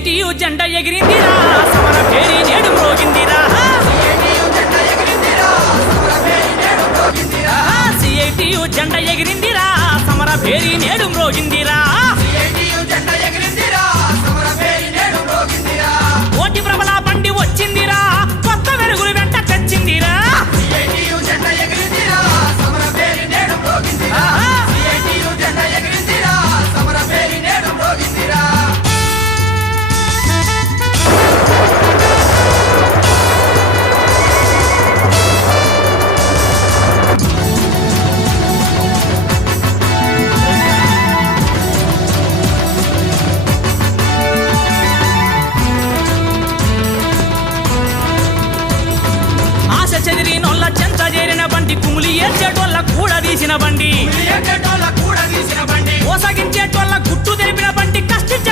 CITU జెండా ఎగిరిందిరా సమర పేరి నేడు మ్రోగిందిరా సిఐటియు జెండా ఎగిరిందిరా సమర పేరి నేడు మ్రోగిందిరా